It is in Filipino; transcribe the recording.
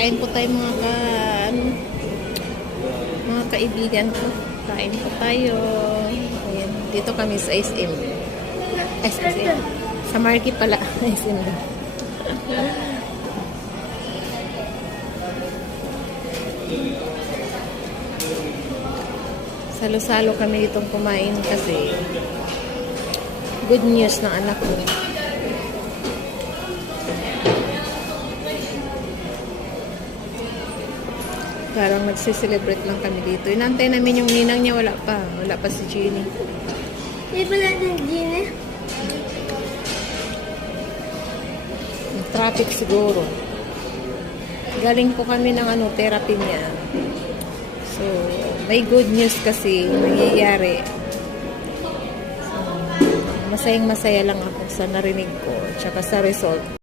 Kain po tayo mga kaibigan ko. Kain po tayo. Ayan, dito kami sa SM. SM. Sa Marky pala. SM. Salo-salo kami ditong kumain kasi good news ng anak ko. Parang nagsiselebrate lang kami dito. Inantay namin yung ninang niya, wala pa. Wala pa si Jeannie. Di ba lang yung Jeannie? Yung traffic siguro. Galing po kami ng therapy niya. So, may good news kasi nangyayari. So, masayang-masaya lang ako sa narinig ko, tsaka sa result.